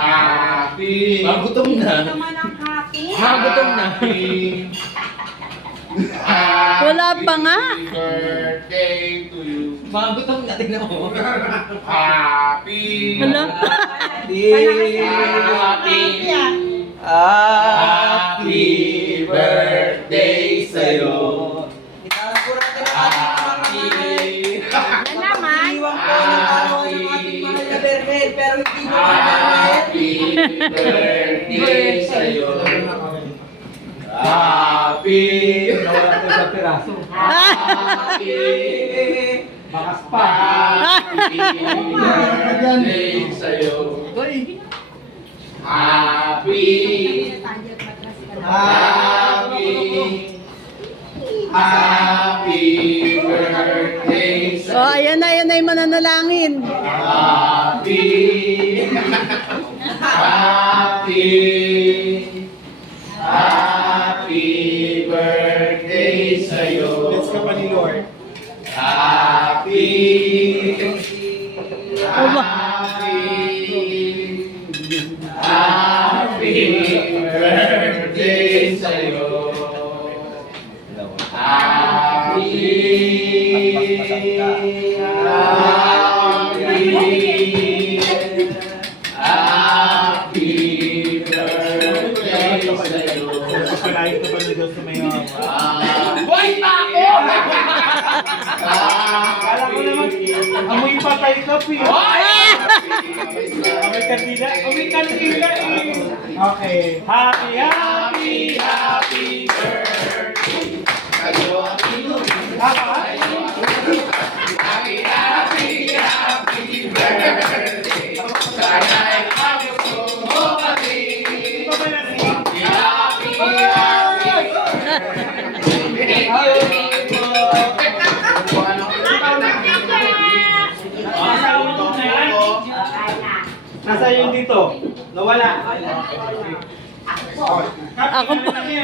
Happy. Magutom na. Naman ang happy. Magutom na. Wala pa nga. Happy birthday to you. Magutom na. Tignan mo. Happy. Wala. Happy birthday sa'yo. Happy. Yan naman. Iwan po ng araw ng ating mahal na Berhel, pero hindi mo Happy birthday sa'yo. Happy. Nawala ko sa piraso. Happy. Bakas pa. Happy birthday sa'yo. Happy. Happy birthday sa'yo. Oh, ayan na yung mananalangin. Happy. Happy. Happy birthday sa'yo. Bless ka pa ni Lord. Happy. Aba. Happy birthday sa'yo. Happy birthday sa'yo. Pagkalain ka pa ni Diyos sa may Boy, tako! Kala ko naman, amoy patay ka, Pi. Amoy kandila. Amoy kandila eh. Okay. Happy, happy. Happy birthday sa'yo. Hapa? Happy birthday. Sana'y gusto mo kami. Hindi pa ba nasing? Happy Nasa yun dito? Nawala. Ako pa.